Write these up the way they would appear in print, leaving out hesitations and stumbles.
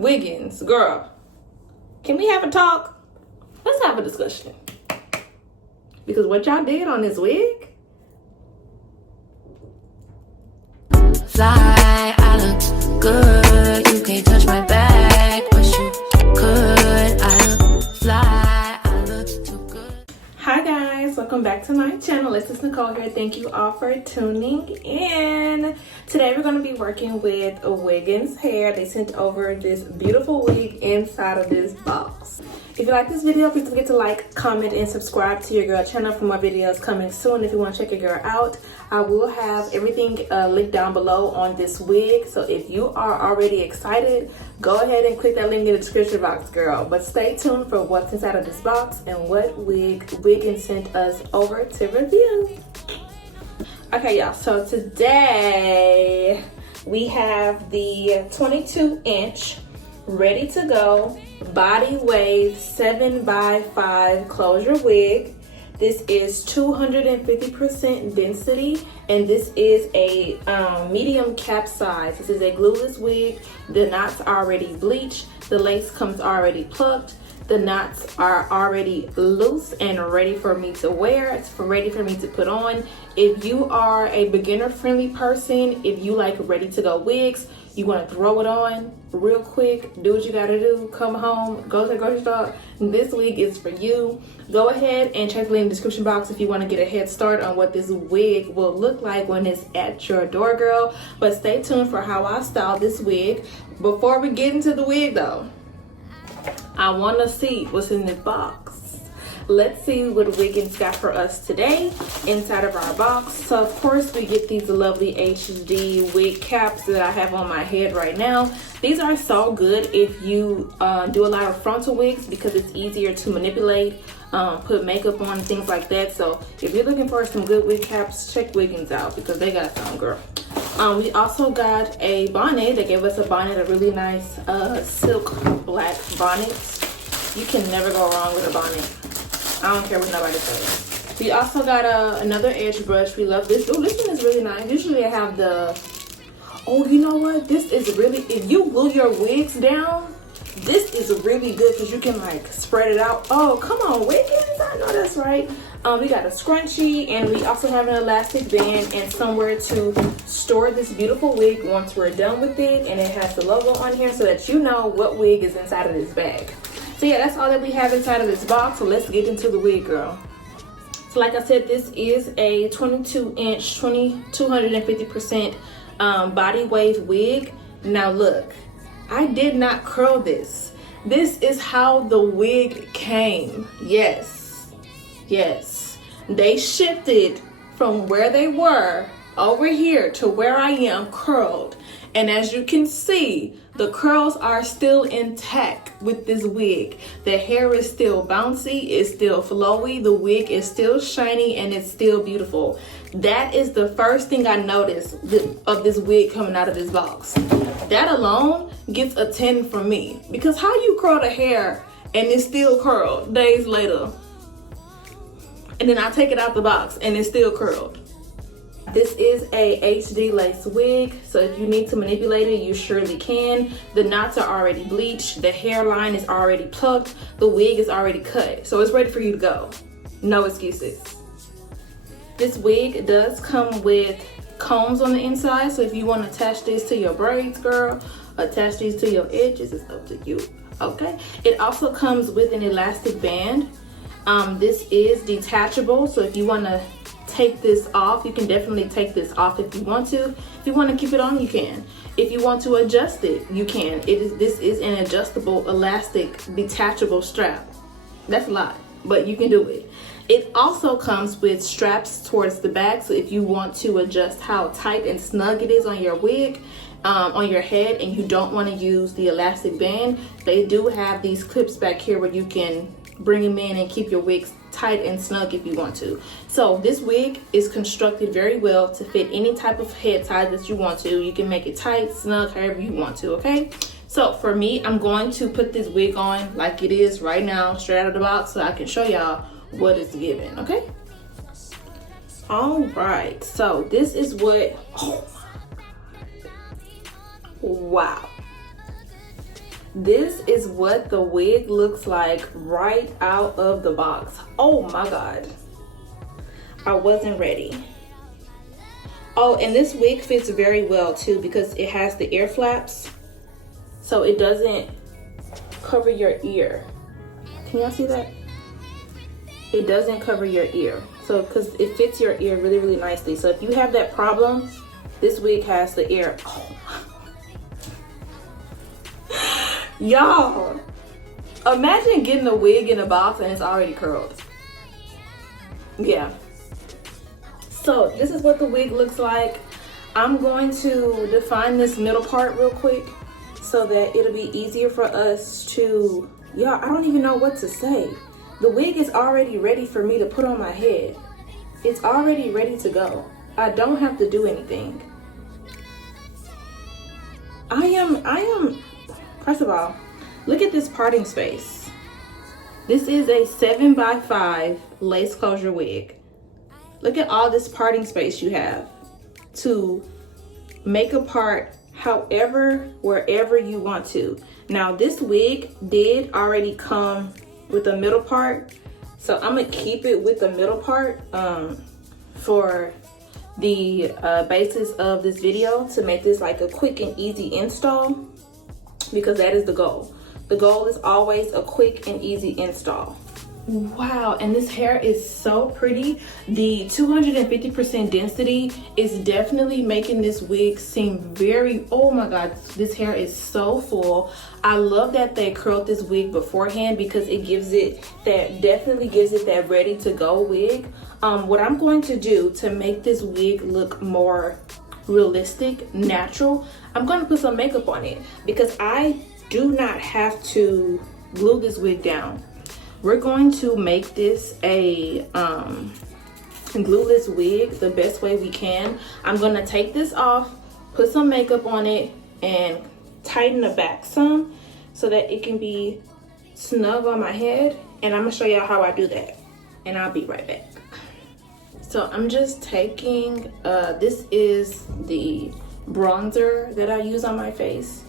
Wiggins, girl, can we have a talk? Let's have a discussion. Because what y'all did on this wig, fly, I look good. You can't touch my back, but you could. I look fly, I look too good. hi guys, welcome back to my channel. This is Nicole here. Thank you all for tuning in. Today we're going to be working with Wiggins Hair. They sent over this beautiful wig inside of this box. If you like this video, please don't forget to like, comment, and subscribe to your girl channel for more videos coming soon. If you want to check your girl out, I will have everything linked down below on this wig. So if you are already excited, go ahead and click that link in the description box, girl. But stay tuned for what's inside of this box and what wig Wiggins sent us over to review. Okay, y'all, so today we have the 22-inch ready to go body wave 7x5 closure wig. This is 250% density, and this is a medium cap size. This is a glueless wig. The knots are already bleached, the lace comes already plucked, the knots are already loose and ready for me to wear. It's ready for me to put on. If you are a beginner friendly person, if you like ready to go wigs, you want to throw it on real quick, do what you gotta do, come home, go to the grocery store, this wig is for you. Go ahead and check the link in the description box if you want to get a head start on what this wig will look like when it's at your door, girl. But stay tuned for how I style this wig. Before we get into the wig though, I want to see what's in this box. Let's see what Wiggins got for us today inside of our box. So of course we get these lovely HD wig caps that I have on my head right now. These are so good if you do a lot of frontal wigs because it's easier to manipulate, put makeup on, things like that. So if you're looking for some good wig caps, check Wiggins out because they got some, girl. We also got a bonnet. They gave us a bonnet, a really nice silk black bonnet. You can never go wrong with a bonnet. I don't care what nobody says. We also got another edge brush. We love this. Oh, this one is really nice. Usually I have the, oh, you know what? This is really, if you glue your wigs down, this is really good because you can like spread it out. Oh, come on, Wiggins. I know that's right. We got a scrunchie, and we also have an elastic band and somewhere to store this beautiful wig once we're done with it. And it has the logo on here so that you know what wig is inside of this bag. So yeah, that's all that we have inside of this box. So let's get into the wig, girl. So like I said, this is a 22-inch, 250% body wave wig. Now look, I did not curl this. This is how the wig came. Yes, yes. They shifted from where they were over here to where I am curled. And as you can see, the curls are still intact with this wig. The hair is still bouncy, it's still flowy, the wig is still shiny, and it's still beautiful. That is the first thing I noticed of this wig coming out of this box. That alone gets a 10 from me. Because how you curl the hair and it's still curled days later? And then I take it out the box and it's still curled. This is a HD lace wig, so if you need to manipulate it, you surely can. The knots are already bleached, the hairline is already plucked, the wig is already cut, so it's ready for you to go. No excuses. This wig does come with combs on the inside, so if you want to attach this to your braids, girl, attach these to your edges, it's up to you, okay? It also comes with an elastic band. This is detachable, so if you want to take this off, you can definitely take this off if you want to. If you want to keep it on, you can. If you want to adjust it, you can. This is an adjustable, elastic, detachable strap. That's a lot, but you can do it. It also comes with straps towards the back, so if you want to adjust how tight and snug it is on your wig, on your head, and you don't want to use the elastic band, they do have these clips back here where you can bring them in and keep your wigs tight and snug if you want to. So this wig is constructed very well to fit any type of head size that you want to. You can make it tight, snug, however you want to, okay? So for me, I'm going to put this wig on like it is right now, straight out of the box, so I can show y'all what it's giving, okay? All right, so this is what, oh my God. Wow. This is what the wig looks like right out of the box. Oh my God. I wasn't ready. Oh, and this wig fits very well too because it has the ear flaps. So it doesn't cover your ear. Can y'all see that? It doesn't cover your ear. So because it fits your ear really, really nicely. So if you have that problem, this wig has the ear. Oh. Y'all, imagine getting a wig in a box and it's already curled. Yeah. So this is what the wig looks like. I'm going to define this middle part real quick so that it'll be easier for us to, y'all, I don't even know what to say. The wig is already ready for me to put on my head. It's already ready to go. I don't have to do anything. I am, first of all, look at this parting space. This is a 7x5 lace closure wig. Look at all this parting space you have to make a part however, wherever you want to. Now this wig did already come with a middle part, so I'm gonna keep it with the middle part for the basis of this video, to make this like a quick and easy install, because that is the goal. The goal is always a quick and easy install. Wow, and this hair is so pretty. The 250% density is definitely making this wig seem very, oh my God, this hair is so full. I love that they curled this wig beforehand because it gives it that, definitely gives it that ready to go wig. What I'm going to do to make this wig look more realistic, natural, I'm going to put some makeup on it because I do not have to glue this wig down. We're going to make this a glueless wig the best way we can. I'm going to take this off, put some makeup on it, and tighten the back some so that it can be snug on my head. And I'm going to show y'all how I do that. And I'll be right back. So I'm just taking, this is the bronzer that I use on my face.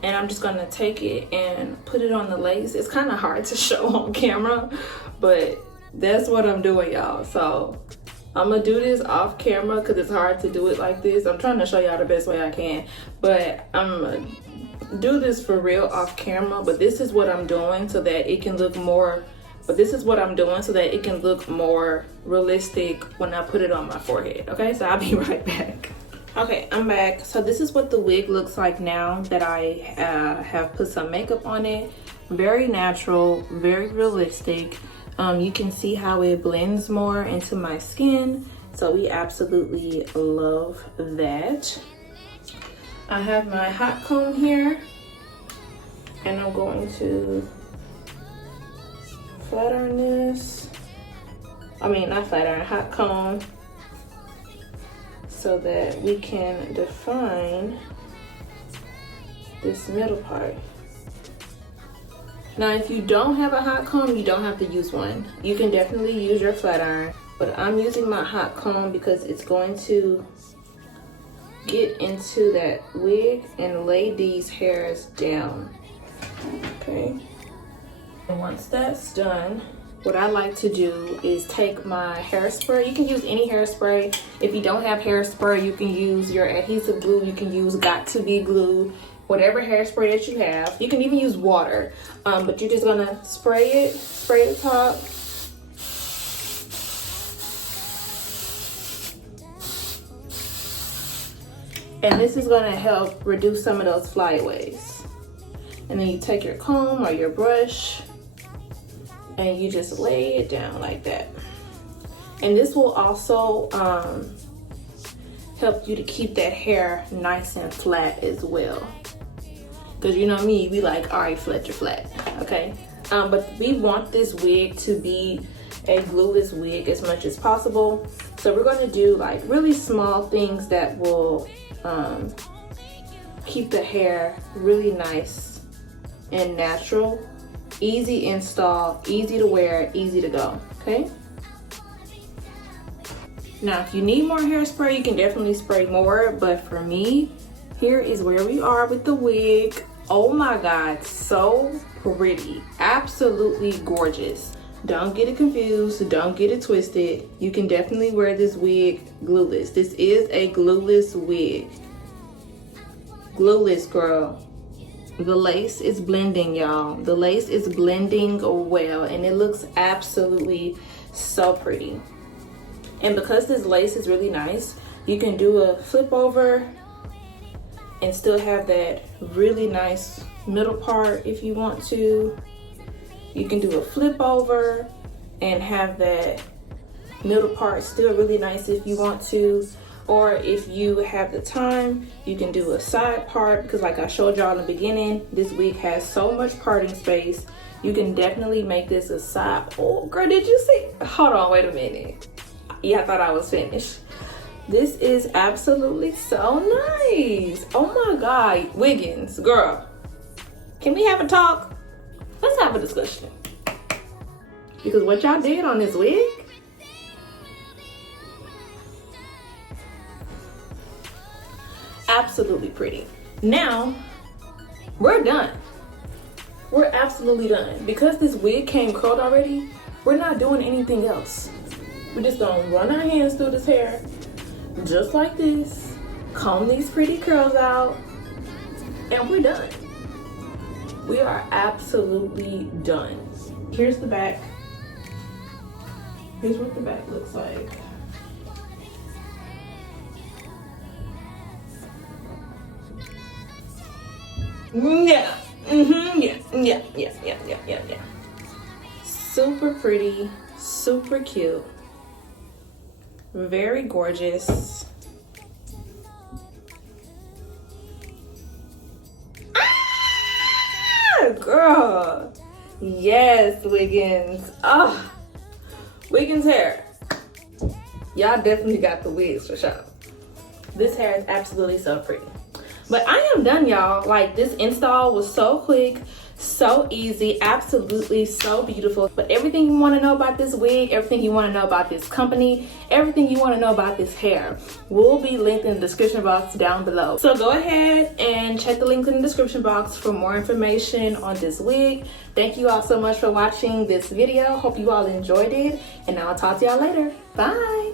And I'm just gonna take it and put it on the lace. It's kind of hard to show on camera, but that's what I'm doing, y'all. So I'm gonna do this off camera because it's hard to do it like this. I'm trying to show y'all the best way I can, but I'm gonna do this for real off camera. But this is what I'm doing so that it can look more, realistic when I put it on my forehead. Okay, so I'll be right back. Okay, I'm back. So this is what the wig looks like now that I have put some makeup on it. Very natural, very realistic. You can see how it blends more into my skin. So we absolutely love that. I have my hot comb here and I'm going to flat iron this. I mean, not flat iron, hot comb, so that we can define this middle part. Now, if you don't have a hot comb, you don't have to use one. You can definitely use your flat iron, but I'm using my hot comb because it's going to get into that wig and lay these hairs down. Okay. And once that's done, what I like to do is take my hairspray. You can use any hairspray. If you don't have hairspray, you can use your adhesive glue. You can use Got2b glue, whatever hairspray that you have. You can even use water, but you're just gonna spray the top. And this is gonna help reduce some of those flyaways. And then you take your comb or your brush and you just lay it down like that. And this will also help you to keep that hair nice and flat as well. Because you know me, we like, all right, flat, you're flat, okay? But we want this wig to be a glueless wig as much as possible. So we're gonna do like really small things that will keep the hair really nice and natural. Easy install, easy to wear, easy to go, okay? Now, if you need more hairspray, you can definitely spray more, but for me, here is where we are with the wig. Oh my god, so pretty. Absolutely gorgeous. Don't get it confused, don't get it twisted. You can definitely wear this wig glueless. This is a glueless wig. Glueless, girl. The lace is blending, y'all. The lace is blending well, and it looks absolutely so pretty. And because this lace is really nice, you can do a flip over and still have that really nice middle part if you want to. You can do a flip over and have that middle part still really nice if you want to. Or if you have the time, you can do a side part, because like I showed y'all in the beginning, this wig has so much parting space. You can definitely make this a side. Oh girl, did you see? Hold on, wait a minute. Yeah, I thought I was finished. This is absolutely so nice. Oh my god, Wiggins, girl, can we have a talk? Let's have a discussion. Because what y'all did on this wig, absolutely pretty. Now, we're done. We're absolutely done. Because this wig came curled already, we're not doing anything else. We're just gonna run our hands through this hair, just like this, comb these pretty curls out, and we're done. We are absolutely done. Here's the back. Here's what the back looks like. Yeah. Yeah. Super pretty, super cute, very gorgeous. Ah, girl. Yes, Wiggins. Oh, Wiggins hair. Y'all definitely got the wigs for sure. This hair is absolutely so pretty. But I am done, y'all. Like, this install was so quick, so easy, absolutely so beautiful. But everything you want to know about this wig, everything you want to know about this company, everything you want to know about this hair will be linked in the description box down below. So go ahead and check the link in the description box for more information on this wig. Thank you all so much for watching this video. Hope you all enjoyed it, and I'll talk to y'all later. Bye.